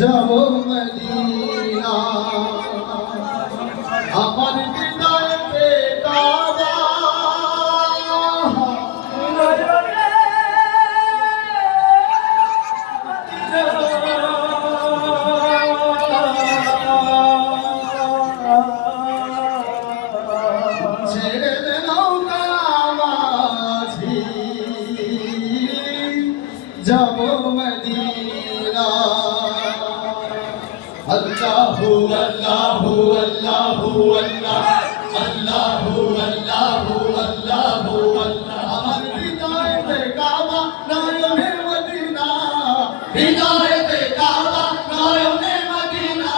যাব মদিনা আমার হৃদয়েতে কাবা ছেড়ে দাও কামাঝি যাব মদিনা আল্লাহু আল্লাহু আল্লাহু আল্লাহ আল্লাহু আল্লাহু আল্লাহু আল্লাহ আমার হৃদয়েতে কাবা নয়নে মদিনা হৃদয়েতে কাবা নয়নে মদিনা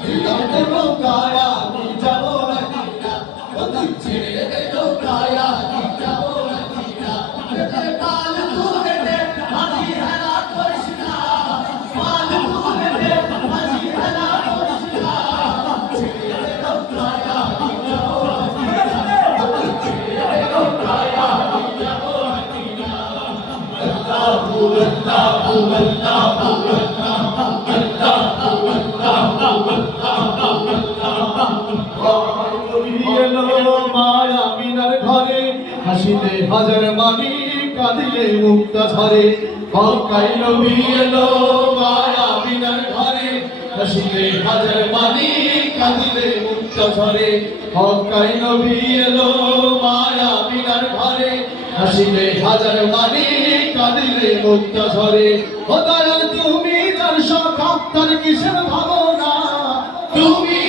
হৃদয়েতে কাবা আমি যাব মদিনা ওই ছেড়ে দে কায়া আমি যাব মদিনা তে পাল তুলে দে মাঝি হেলা করিস না পাল তুলে দে মাঝি হেলা করিস না ছেড়ে দে কায়া আমি যাব মদিনা ওই ছেড়ে দে কায়া আমি যাব মদিনা আল্লাহু আল্লাহু আল্লাহু হাসিতে হাজার মানি কাঁদিলে মুক্তা ঝরে হকাই নবী এলো মায়া বিনার ঘরে হাসিতে হাজার মানি কাঁদিলে মুক্তা ঝরে হকাই নবী এলো মায়া বিনার ঘরে হাসিতে হাজার মানি কাঁদিলে মুক্তা ঝরে ও দয়াল তুমি যার সখা তার কিসের ভাবনা তুমি